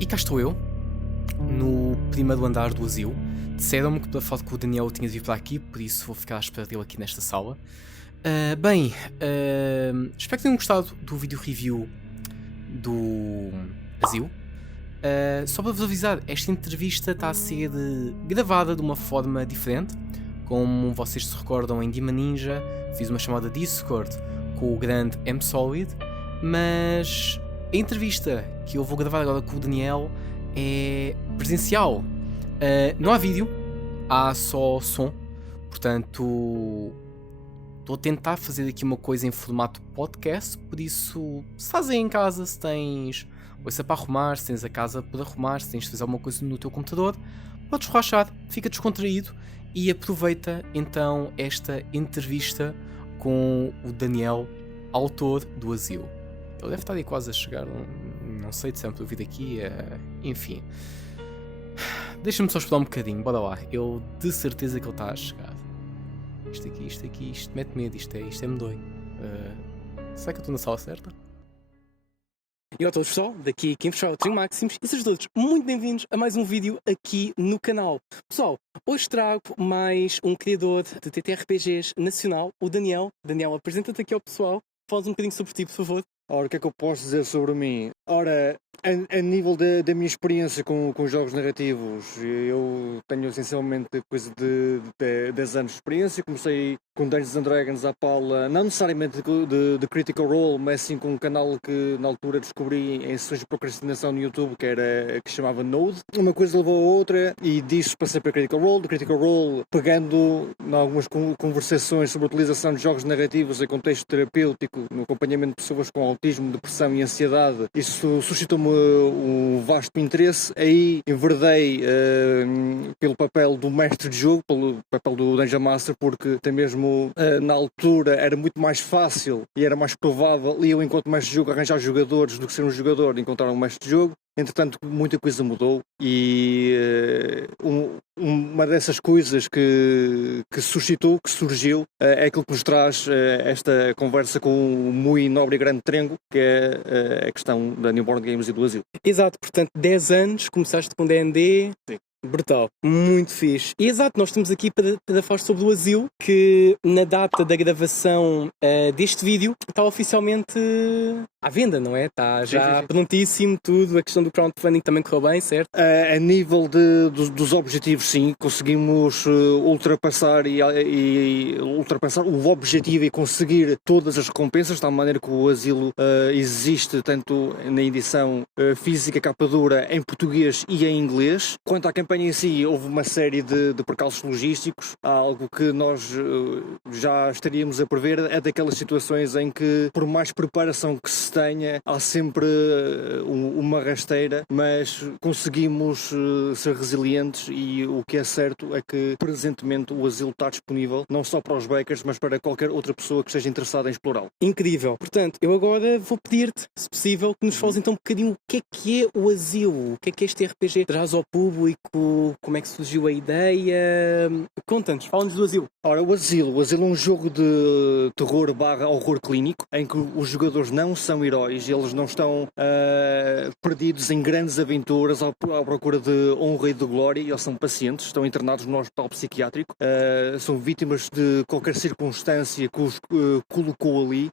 E cá estou eu, no primeiro andar do asilo. Disseram-me que pela foto que o Daniel tinha de vir para aqui, por isso vou ficar à espera dele aqui nesta sala. Espero que tenham gostado do vídeo review do asilo. Só para vos avisar, esta entrevista está a ser gravada de uma forma diferente. Como vocês se recordam, em Dima Ninja fiz uma chamada Discord com o grande M-Solid, mas a entrevista que eu vou gravar agora com o Daniel é presencial. Não há vídeo, há só som, portanto estou a tentar fazer aqui uma coisa em formato podcast, por isso se estás aí em casa, se tens coisa para arrumar, se tens a casa para arrumar, se tens de fazer alguma coisa no teu computador, podes relaxar, fica descontraído e aproveita então esta entrevista com o Daniel, autor do Asilo. Ele deve estar aí quase a chegar, não sei de sempre ouvir aqui, enfim. Deixa-me só esperar um bocadinho, bora lá. Eu de certeza que ele está a chegar. Isto mete medo, isto é medonho. Será que eu estou na sala certa? E olá a todos, pessoal, daqui quem vos fala é o Trio Maximus e sejam todos muito bem-vindos a mais um vídeo aqui no canal. Pessoal, hoje trago mais um criador de TTRPGs nacional, o Daniel. Daniel, apresenta-te aqui ao pessoal, fala um bocadinho sobre ti, por favor. Ora, o que é que eu posso dizer sobre mim? Ora, a nível da minha experiência com jogos narrativos, eu tenho essencialmente coisa de 10 anos de experiência. Comecei com Dungeons and Dragons à pala, não necessariamente de Critical Role, mas sim com um canal que na altura descobri em sessões de procrastinação no YouTube, que chamava Node. Uma coisa levou a outra e disso passei para Critical Role. Do Critical Role, pegando em algumas conversações sobre a utilização de jogos narrativos em contexto terapêutico, no acompanhamento de pessoas com autismo, depressão e ansiedade, isso suscitou-me um vasto interesse. Aí enverdei pelo papel do mestre de jogo, pelo papel do Dungeon Master, porque até mesmo na altura era muito mais fácil e era mais provável eu, enquanto mestre de jogo, arranjar jogadores do que ser um jogador encontrar um mestre de jogo. Entretanto, muita coisa mudou e uma dessas coisas que surgiu, é aquilo que nos traz esta conversa com o muito nobre e grande Trengo, que é a questão da Newborn Games e do Asilo. Exato, portanto 10 anos, começaste com D&D. Sim. Brutal, muito fixe. E exato, nós estamos aqui para falar sobre o Asilo, que na data da gravação deste vídeo está oficialmente à venda, não é? Está já prontíssimo tudo, a questão do crowdfunding também correu bem, certo? A nível dos objetivos, sim, conseguimos ultrapassar ultrapassar o objetivo e conseguir todas as recompensas, de tal maneira que o Asilo existe tanto na edição física, capa dura, em português e em inglês. Quanto à campanha em si, houve uma série de percalços logísticos, algo que nós já estaríamos a prever, é daquelas situações em que, por mais preparação que se tenha, há sempre uma rasteira, mas conseguimos ser resilientes e o que é certo é que presentemente o Asilo está disponível não só para os backers, mas para qualquer outra pessoa que esteja interessada em explorá-lo. Incrível. Portanto, eu agora vou pedir-te, se possível, que nos fales então um bocadinho o que é o Asilo, o que é este RPG, traz ao público, como é que surgiu a ideia. Conta-nos, fala-nos do Asilo. Ora, o Asilo é um jogo de terror / horror clínico, em que os jogadores não são heróis, eles não estão perdidos em grandes aventuras à procura de honra e de glória, eles são pacientes, estão internados no hospital psiquiátrico, são vítimas de qualquer circunstância que os colocou ali,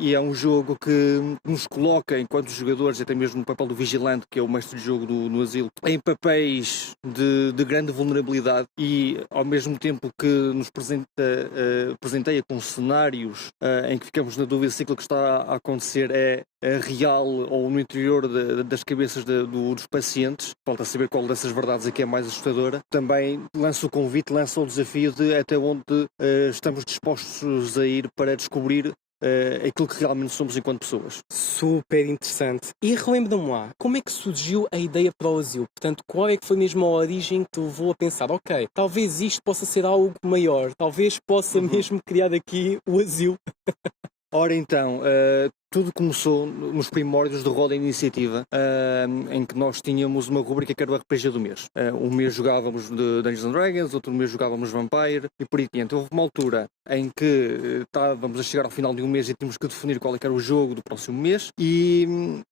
e é um jogo que nos coloca, enquanto jogadores, até mesmo no papel do vigilante, que é o mestre de jogo no Asilo, em papéis de grande vulnerabilidade e ao mesmo tempo que nos presenteia com cenários em que ficamos na dúvida se aquilo que está a acontecer é real ou no interior das cabeças dos pacientes. Falta saber qual dessas verdades aqui é mais assustadora. Também lança o convite, lança o desafio de até onde estamos dispostos a ir para descobrir aquilo que realmente somos enquanto pessoas. Super interessante. E relembra-me lá, como é que surgiu a ideia para o Asilo? Portanto, qual é que foi mesmo a origem que te levou a pensar, ok, talvez isto possa ser algo maior, talvez possa mesmo criar aqui o Asilo? Ora então, tudo começou nos primórdios do Roda Iniciativa, em que nós tínhamos uma rubrica que era o RPG do mês. Um mês jogávamos de Dungeons and Dragons, outro mês jogávamos Vampire e por aí adiante. Houve uma altura em que estávamos a chegar ao final de um mês e tínhamos que definir qual é que era o jogo do próximo mês, e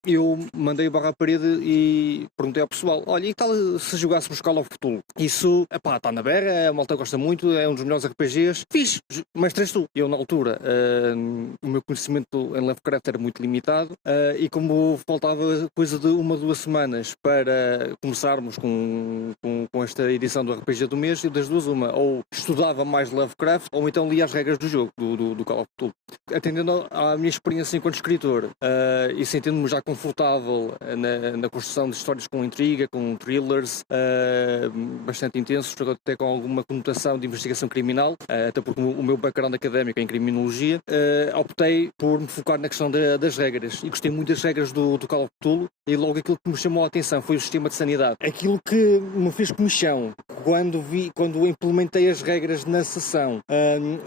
eu mandei a barra à parede e perguntei ao pessoal: olha, e tal se jogássemos Call of Cthulhu? Isso, está na berra, a malta gosta muito, é um dos melhores RPGs. Fixe, mas tens tu. Eu, na altura, o meu conhecimento em Lovecraft era muito limitado, e como faltava coisa de 1 ou 2 semanas para começarmos com esta edição do RPG do mês, eu das duas uma, ou estudava mais Lovecraft, ou então lia as regras do jogo, do Call of Cthulhu. Atendendo à minha experiência enquanto escritor, e sentindo-me já confortável na construção de histórias com intriga, com thrillers bastante intensos, até com alguma conotação de investigação criminal, até porque o meu background académico é em criminologia, optei por me focar na questão das regras, e gostei muito das regras do Call of Cthulhu, e logo aquilo que me chamou a atenção foi o sistema de sanidade. Aquilo que me fez comichão quando implementei as regras na sessão,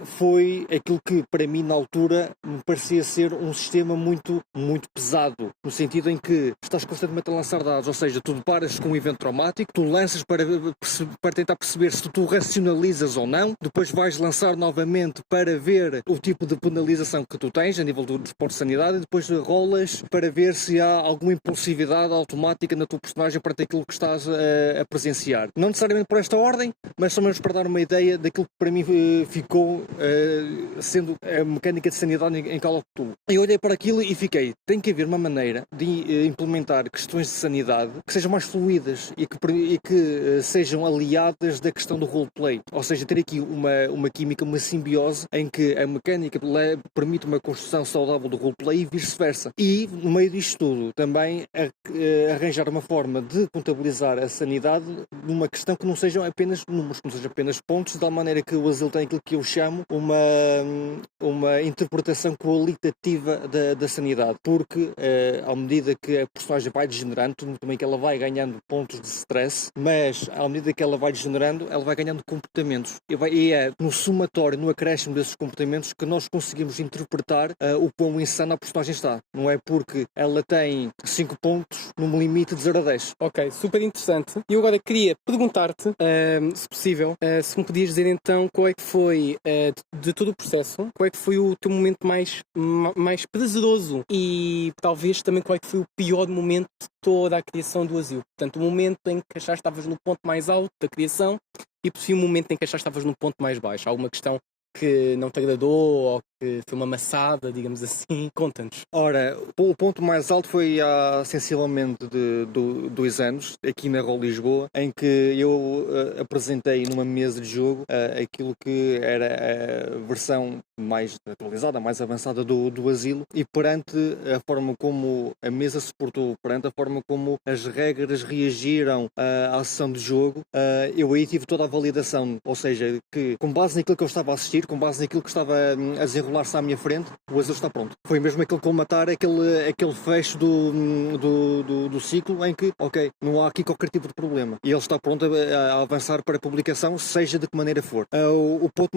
foi aquilo que para mim na altura me parecia ser um sistema muito, muito pesado, no sentido em que estás constantemente a lançar dados, ou seja, tu deparas com um evento traumático, tu lanças para tentar perceber se tu racionalizas ou não, depois vais lançar novamente para ver o tipo de penalização que tu tens a nível dos pontos de sanidade, e depois rolas para ver se há alguma impulsividade automática na tua personagem para ter aquilo que estás a presenciar. Não necessariamente por esta ordem, mas só mesmo para dar uma ideia daquilo que para mim ficou sendo a mecânica de sanidade em Call of Cthulhu. Eu olhei para aquilo e fiquei, tem que haver uma maneira de implementar questões de sanidade que sejam mais fluídas e que sejam aliadas da questão do roleplay. Ou seja, ter aqui uma química, uma simbiose em que a mecânica permite uma construção saudável do roleplay e vice-versa. E, no meio disto tudo, também arranjar uma forma de contabilizar a sanidade numa questão que não sejam apenas números, que não sejam apenas pontos, de tal maneira que o Asilo tem aquilo que eu chamo uma interpretação qualitativa da sanidade, porque à medida que a personagem vai degenerando, também que ela vai ganhando pontos de stress, mas à medida que ela vai degenerando, ela vai ganhando comportamentos, e é no somatório, no acréscimo desses comportamentos que nós conseguimos interpretar o quão insana a personagem está. Não é porque ela tem 5 pontos num limite de 0 a 10. Ok, super interessante. E eu agora queria perguntar-te, se possível, se me podias dizer então qual é que foi, de todo o processo, qual é que foi o teu momento mais prazeroso, e talvez também qual é que foi o pior momento de toda a criação do Asilo. Portanto, o momento em que achaste que estavas no ponto mais alto da criação e por fim o momento em que achaste que estavas no ponto mais baixo. Alguma questão que não te agradou ou que foi uma maçada, digamos assim? Conta-nos. Ora, o ponto mais alto foi há sensivelmente de 2 anos, aqui na Roll Lisboa, em que eu apresentei numa mesa de jogo aquilo que era a versão mais atualizada, mais avançada do Asilo, e perante a forma como a mesa se portou, perante a forma como as regras reagiram à sessão de jogo, eu aí tive toda a validação, ou seja, que com base naquilo que eu estava a assistir, com base naquilo que estava a desenrolar-se à minha frente, o Asilo está pronto. Foi mesmo aquele colmatar, aquele fecho do ciclo em que, ok, não há aqui qualquer tipo de problema. E ele está pronto a avançar para a publicação, seja de que maneira for. O ponto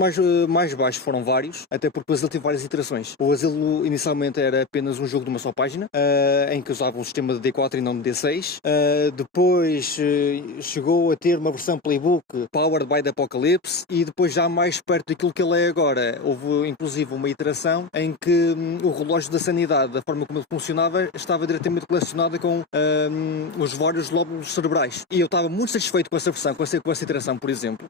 mais baixo foram vários, até porque o Asilo teve várias iterações. O Asilo inicialmente era apenas um jogo de uma só página, em que usava um sistema de D4 e não de D6. Depois chegou a ter uma versão playbook Powered by the Apocalypse, e depois já mais perto daquilo que ele é agora, houve inclusive uma iteração em que o relógio da sanidade, da forma como ele funcionava, estava diretamente relacionada com os vários lóbulos cerebrais. E eu estava muito satisfeito com essa versão, com essa iteração, por exemplo,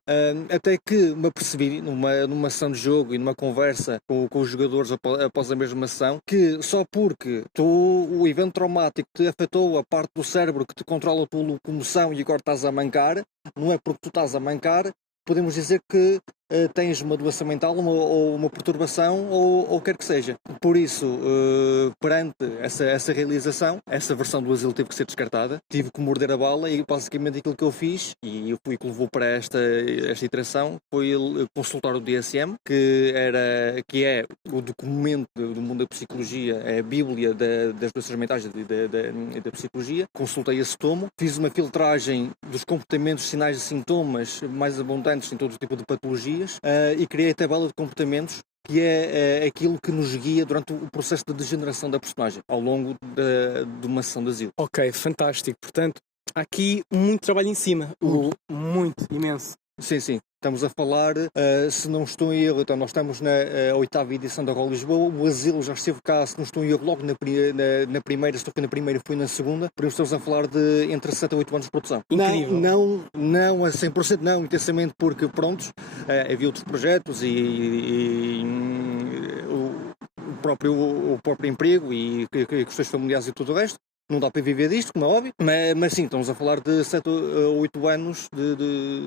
até que me apercebi numa sessão de jogo e numa conversa com os jogadores após a mesma sessão, que só porque o evento traumático te afetou a parte do cérebro que te controla a tua locomoção e agora estás a mancar, não é porque tu estás a mancar, podemos dizer que tens uma doença mental ou uma perturbação ou quer que seja. Por isso, perante essa realização, essa versão do Asilo teve que ser descartada, tive que morder a bala, e basicamente aquilo que eu fiz, e o que levou para esta iteração, foi consultar o DSM, que é o documento do mundo da psicologia, é a bíblia das doenças mentais e da psicologia. Consultei esse tomo, fiz uma filtragem dos comportamentos, sinais e sintomas mais abundantes em todo tipo de patologias, e criei a tabela de comportamentos que é aquilo que nos guia durante o processo de degeneração da personagem, ao longo de uma sessão de asilo. Ok, fantástico. Portanto, há aqui muito trabalho em cima. Muito, imenso. Sim. Estamos a falar, se não estou em erro, então nós estamos na 8ª edição da Roll Lisboa, o Asilo já esteve cá, se não estou em erro, logo na primeira, se estou na primeira foi na segunda, por isso estamos a falar de entre 7 a 8 anos de produção. Incrível. Não a 100%, não, intensamente, porque prontos, havia outros projetos e o próprio emprego e questões familiares e tudo o resto. Não dá para viver disto, como é óbvio, mas sim, estamos a falar de 7 a 8 anos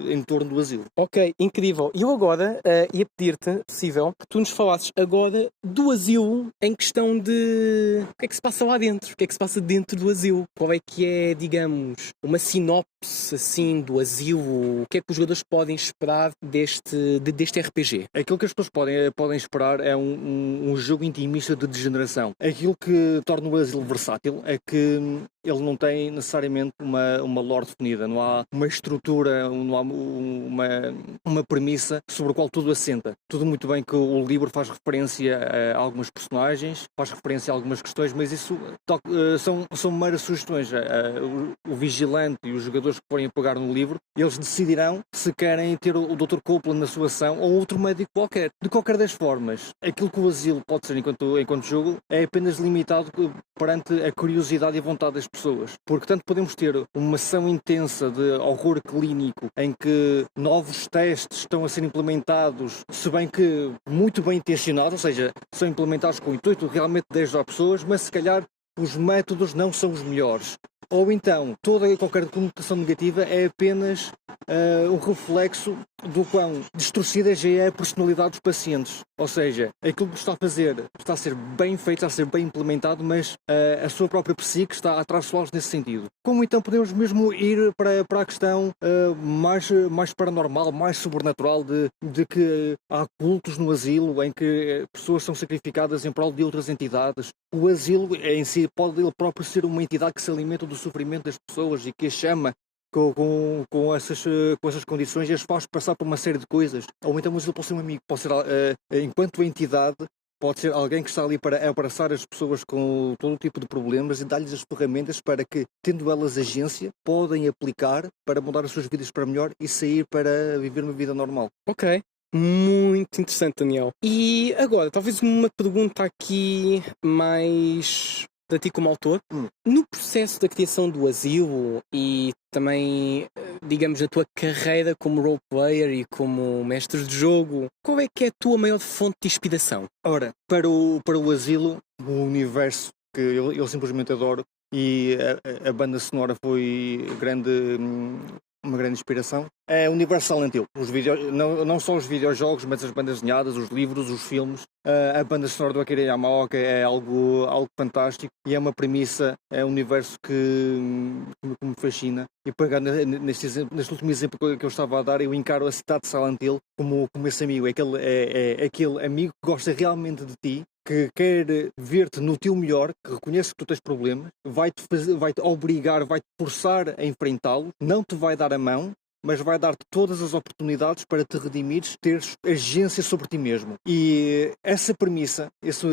em torno do asilo. Ok, incrível. E eu agora ia pedir-te, possível, que tu nos falasses agora do asilo em questão de o que é que se passa lá dentro, o que é que se passa dentro do asilo, qual é que é, digamos, uma sinopse assim do asilo, o que é que os jogadores podem esperar deste RPG? Aquilo que as pessoas podem esperar é um jogo intimista de degeneração. Aquilo que torna o asilo versátil é que ele não tem necessariamente uma lore definida, não há uma estrutura, não há uma premissa sobre a qual tudo assenta. Tudo muito bem que o livro faz referência a algumas personagens, faz referência a algumas questões, mas isso são meras sugestões. O vigilante e os jogadores que forem a pegar no livro, eles decidirão se querem ter o Dr. Copeland na sua ação ou outro médico qualquer. De qualquer das formas, aquilo que o asilo pode ser enquanto jogo é apenas limitado perante a curiosidade e a vontade das pessoas. Porque tanto podemos ter uma sessão intensa de horror clínico em que novos testes estão a ser implementados, se bem que muito bem intencionados, ou seja, são implementados com o intuito de realmente de ajudar pessoas, mas se calhar os métodos não são os melhores. Ou então, toda e qualquer conotação negativa é apenas um reflexo do quão distorcida já é a personalidade dos pacientes. Ou seja, aquilo que está a fazer está a ser bem feito, está a ser bem implementado, mas a sua própria psique está a traiçoá-los nesse sentido. Como então podemos mesmo ir para a questão mais paranormal, mais sobrenatural de que há cultos no asilo em que pessoas são sacrificadas em prol de outras entidades. O asilo em si pode ele próprio ser uma entidade que se alimenta do sofrimento das pessoas e que as chama com essas condições e as faz passar por uma série de coisas. Ou então o asilo pode ser um amigo, pode ser, enquanto entidade, pode ser alguém que está ali para abraçar as pessoas com todo tipo de problemas e dar-lhes as ferramentas para que, tendo elas agência, podem aplicar para mudar as suas vidas para melhor e sair para viver uma vida normal. Ok. Muito interessante, Daniel. E agora, talvez uma pergunta aqui mais para ti como autor. No processo da criação do asilo e também, digamos, na tua carreira como roleplayer e como mestre de jogo, qual é que é a tua maior fonte de inspiração? Ora, para o asilo, o universo que eu simplesmente adoro e a banda sonora foi uma grande inspiração, é o universo Silent Hill. Não só os videojogos, mas as bandas desenhadas, os livros, os filmes. A banda sonora do Akira Yamaoka é algo fantástico e é uma premissa, é um universo que me fascina. E pegando neste último exemplo que eu estava a dar, eu encaro a cidade de Silent Hill como esse amigo. É aquele amigo que gosta realmente de ti, que quer ver-te no teu melhor, que reconhece que tu tens problemas, vai-te obrigar, vai-te forçar a enfrentá-lo, não te vai dar a mão, mas vai dar-te todas as oportunidades para te redimires, teres agência sobre ti mesmo. E essa premissa, esse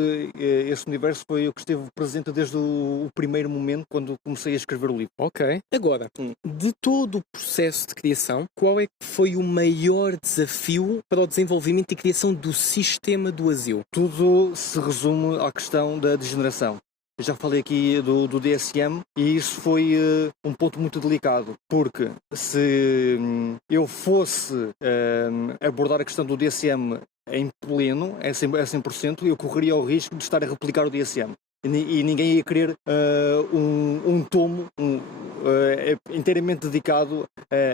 universo foi o que esteve presente desde o primeiro momento, quando comecei a escrever o livro. Ok. Agora, de todo o processo de criação, qual é que foi o maior desafio para o desenvolvimento e criação do sistema do asilo? Tudo se resume à questão da degeneração. Eu já falei aqui do DSM e isso foi um ponto muito delicado, porque se eu fosse abordar a questão do DSM em pleno, a 100%, eu correria o risco de estar a replicar o DSM. E ninguém ia querer um tomo inteiramente dedicado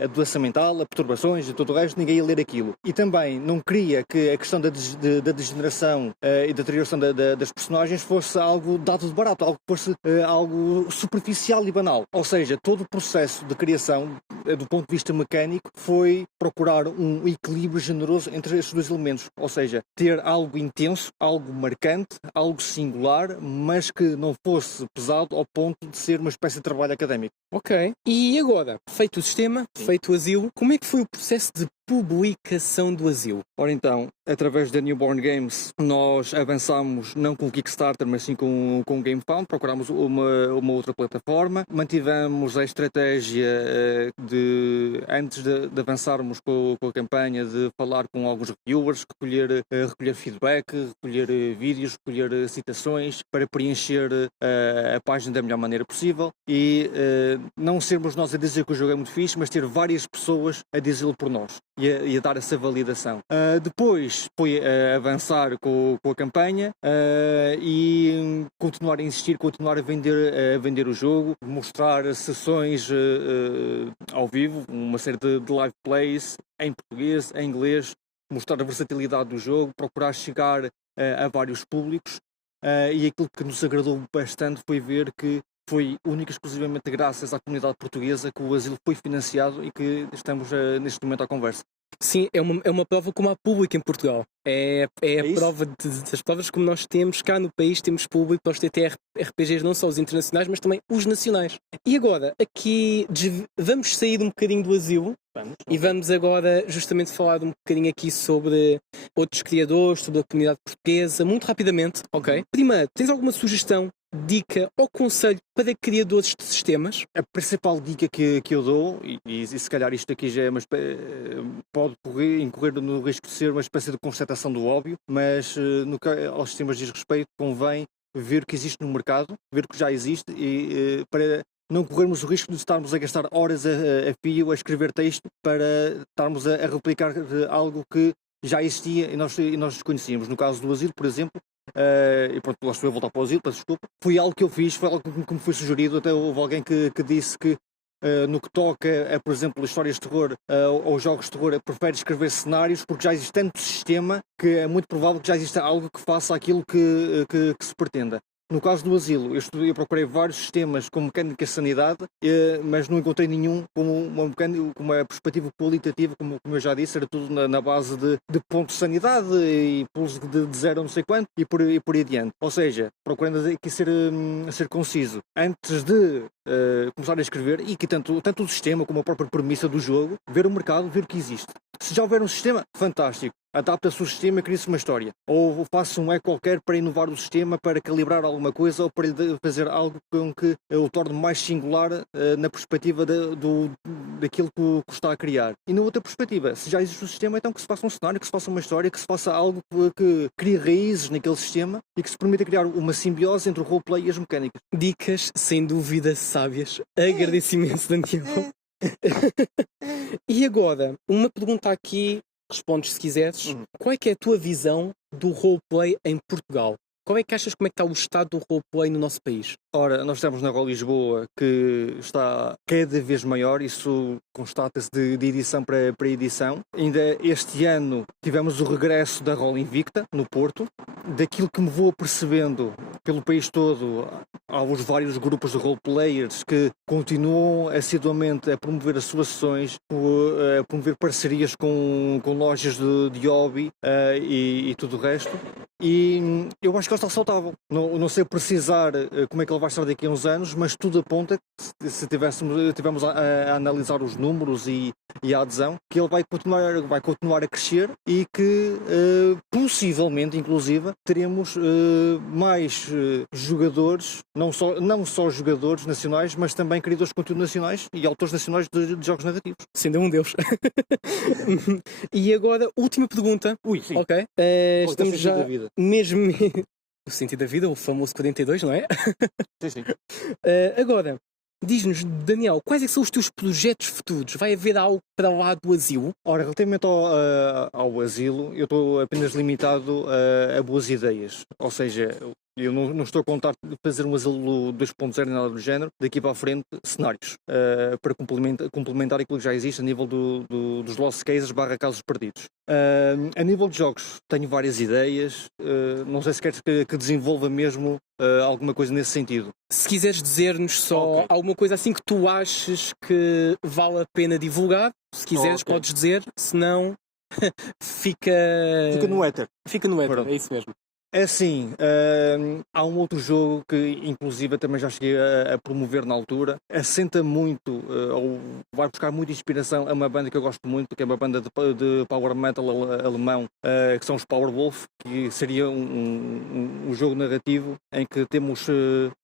a doença mental, a perturbações e tudo o resto, ninguém ia ler aquilo. E também não queria que a questão da degeneração e da deterioração das personagens fosse algo dado de barato, algo que fosse algo superficial e banal. Ou seja, todo o processo de criação, do ponto de vista mecânico, foi procurar um equilíbrio generoso entre estes dois elementos. Ou seja, ter algo intenso, algo marcante, algo singular, mas que não fosse pesado ao ponto de ser uma espécie de trabalho académico. Ok. E agora, feito o sistema, feito o asilo, como é que foi o processo de publicação do asilo? Ora então, através da Newborn Games, nós avançámos não com o Kickstarter, mas sim com o GameFound, procurámos uma outra plataforma, mantivemos a estratégia antes de avançarmos com a campanha, de falar com alguns reviewers, recolher feedback, recolher vídeos, recolher citações, para preencher a página da melhor maneira possível e não sermos nós a dizer que o jogo é muito fixe, mas ter várias pessoas a dizê-lo por nós e a dar essa validação. Depois foi avançar com a campanha e continuar a insistir, continuar a vender o jogo, mostrar sessões ao vivo, uma série de live plays em português, em inglês, mostrar a versatilidade do jogo, procurar chegar a vários públicos e aquilo que nos agradou bastante foi ver que foi única e exclusivamente graças à comunidade portuguesa que o asilo foi financiado e que estamos neste momento à conversa. Sim, é uma prova como há público em Portugal. É a prova das provas como nós temos cá no país, temos público para os TTRPGs, não só os internacionais, mas também os nacionais. E agora, aqui vamos sair um bocadinho do asilo e vamos agora justamente falar um bocadinho aqui sobre outros criadores, sobre a comunidade portuguesa, muito rapidamente, ok? Primeiro, tens alguma sugestão, dica ou conselho para criadores de sistemas? A principal dica que eu dou, e se calhar isto aqui já pode incorrer no risco de ser uma espécie de constatação do óbvio, mas no que aos sistemas diz respeito, convém ver o que existe no mercado, ver o que já existe e para não corrermos o risco de estarmos a gastar horas a fio a escrever texto para estarmos a replicar algo que já existia e nós desconhecíamos. No caso do asilo, por exemplo, e pronto, lá estou a voltar para o asilo, peço desculpa, foi algo que eu fiz, foi algo que me foi sugerido, até houve alguém que disse que no que toca a, por exemplo, histórias de terror ou jogos de terror, prefere escrever cenários porque já existe tanto sistema que é muito provável que já exista algo que faça aquilo que se pretenda. No caso do asilo, eu procurei vários sistemas com mecânica de sanidade, mas não encontrei nenhum com uma perspectiva qualitativa, como eu já disse, era tudo na base de pontos de sanidade e pulos de 0 a não sei quanto e por aí adiante. Ou seja, procurando aqui ser conciso, antes de começar a escrever, e que tanto o sistema como a própria premissa do jogo, ver o mercado, ver o que existe. Se já houver um sistema, fantástico. Adapta-se o sistema, cria-se uma história. Ou faça um qualquer para inovar o sistema, para calibrar alguma coisa ou para lhe fazer algo com que o torne mais singular na perspectiva daquilo que está a criar. E na outra perspectiva, se já existe um sistema, então que se faça um cenário, que se faça uma história, que se faça algo que crie raízes naquele sistema e que se permita criar uma simbiose entre o roleplay e as mecânicas. Dicas, sem dúvida, sábias. Agradeço imenso, Daniel. E agora, uma pergunta aqui, respondes se quiseres. Qual é que é a tua visão do roleplay em Portugal? Como é que achas como é que está o estado do roleplay no nosso país? Ora, nós estamos na Roll Lisboa, que está cada vez maior, isso constata-se de edição para edição. Ainda este ano tivemos o regresso da Roll Invicta, no Porto. Daquilo que me vou percebendo pelo país todo, há os vários grupos de roleplayers que continuam assiduamente a promover as suas sessões, a promover parcerias com lojas de hobby e tudo o resto. E eu acho que ele está saudável. Não sei precisar como é que ele vai estar daqui a uns anos, mas tudo aponta que se tivermos a analisar os números e a adesão, que ele vai continuar a crescer e que possivelmente, inclusive, teremos mais jogadores, não só jogadores nacionais, mas também criadores de conteúdo nacionais e autores nacionais de jogos narrativos. Sendo um Deus. E agora, última pergunta. Sim. Ok. Estamos já mesmo o sentido da vida, o famoso 42, não é? Sim. Agora, diz-nos, Daniel, quais é que são os teus projetos futuros? Vai haver algo para lá do asilo? Ora, relativamente ao asilo, eu estou apenas limitado a boas ideias. Ou seja, eu não estou a contar de fazer um asilo 2.0 nem nada do género. Daqui para a frente, cenários para complementar aquilo que já existe a nível dos Lost Cases / casos perdidos. A nível de jogos, tenho várias ideias. Não sei se queres que desenvolva mesmo alguma coisa nesse sentido. Se quiseres dizer-nos só alguma coisa assim que tu aches que vale a pena divulgar, se quiseres podes dizer, se não fica no éter. Fica no éter, é isso mesmo. É assim, há um outro jogo que inclusive também já cheguei a promover na altura, assenta muito, ou vai buscar muita inspiração a uma banda que eu gosto muito, que é uma banda de power metal alemão, que são os Powerwolf, que seria um jogo narrativo em que temos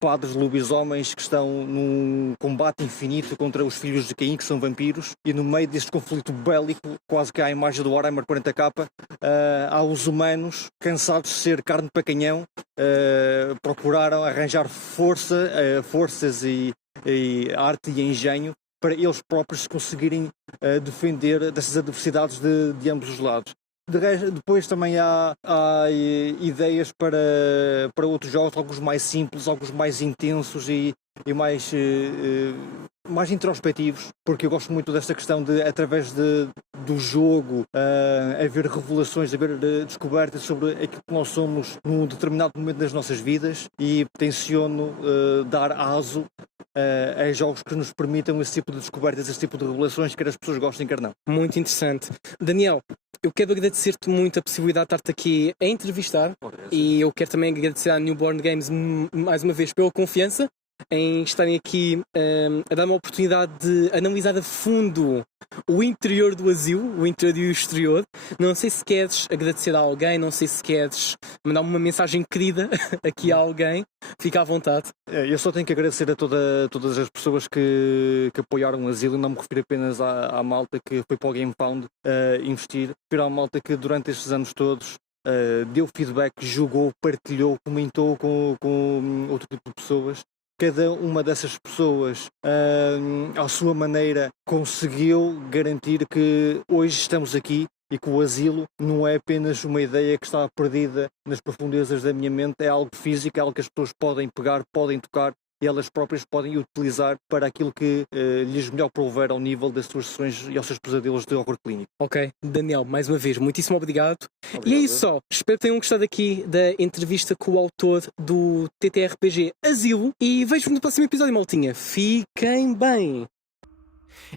padres lobisomens que estão num combate infinito contra os filhos de Caim, que são vampiros, e no meio deste conflito bélico, quase que à imagem do Warhammer 40k, há os humanos, cansados de ser carne para canhão, procuraram arranjar forças e arte e engenho para eles próprios conseguirem defender dessas adversidades de ambos os lados. Depois também há ideias para outros jogos, alguns mais simples, alguns mais intensos e mais introspectivos, porque eu gosto muito desta questão de, através do jogo, haver revelações, haver descobertas sobre aquilo que nós somos num determinado momento das nossas vidas, e tenciono dar aso a jogos que nos permitam esse tipo de descobertas, esse tipo de revelações, quer as pessoas gostem, quer não. Muito interessante. Daniel, eu quero agradecer-te muito a possibilidade de estar-te aqui a entrevistar, e eu quero também agradecer à Newborn Games mais uma vez pela confiança em estarem aqui a dar-me a oportunidade de analisar a fundo o interior do asilo, o interior e o exterior. Não sei se queres agradecer a alguém, não sei se queres mandar uma mensagem querida aqui a alguém, fica à vontade. Eu só tenho que agradecer a todas as pessoas que apoiaram o asilo, e não me refiro apenas à malta que foi para o GamePound investir, refiro à malta que durante estes anos todos deu feedback, jogou, partilhou, comentou com outro tipo de pessoas. Cada uma dessas pessoas, à sua maneira, conseguiu garantir que hoje estamos aqui e que o asilo não é apenas uma ideia que está perdida nas profundezas da minha mente, é algo físico, é algo que as pessoas podem pegar, podem tocar, e elas próprias podem utilizar para aquilo que lhes melhor prover ao nível das suas sessões e aos seus pesadelos de horror clínico. Ok, Daniel, mais uma vez, muitíssimo obrigado. E é isso só. Espero que tenham gostado aqui da entrevista com o autor do TTRPG Asilo, e vejo-vos no próximo episódio, maltinha. Fiquem bem!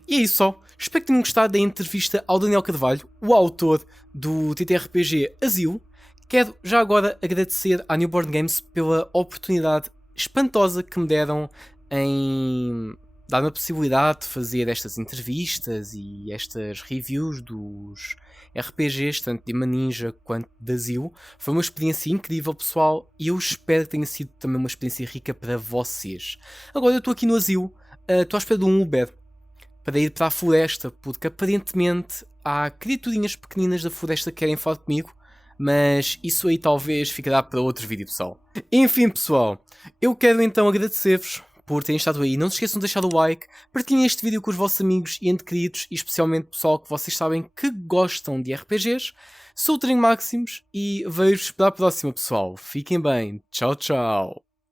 E é isso só. Espero que tenham gostado da entrevista ao Daniel Carvalho, o autor do TTRPG Asilo. Quero já agora agradecer à Newborn Games pela oportunidade espantosa que me deram em dar-me a possibilidade de fazer estas entrevistas e estas reviews dos RPGs, tanto de Ninja quanto de Asilo. Foi uma experiência incrível, pessoal, e eu espero que tenha sido também uma experiência rica para vocês. Agora eu estou aqui no Asilo, estou à espera de um Uber para ir para a floresta, porque aparentemente há criaturinhas pequeninas da floresta que querem falar comigo, mas isso aí talvez ficará para outro vídeo, pessoal. Enfim, pessoal, eu quero então agradecer-vos por terem estado aí. Não se esqueçam de deixar o like, partilhem este vídeo com os vossos amigos e entes queridos, e especialmente pessoal que vocês sabem que gostam de RPGs. Sou o Trinho Máximos e vejo-vos para a próxima, pessoal. Fiquem bem. Tchau, tchau.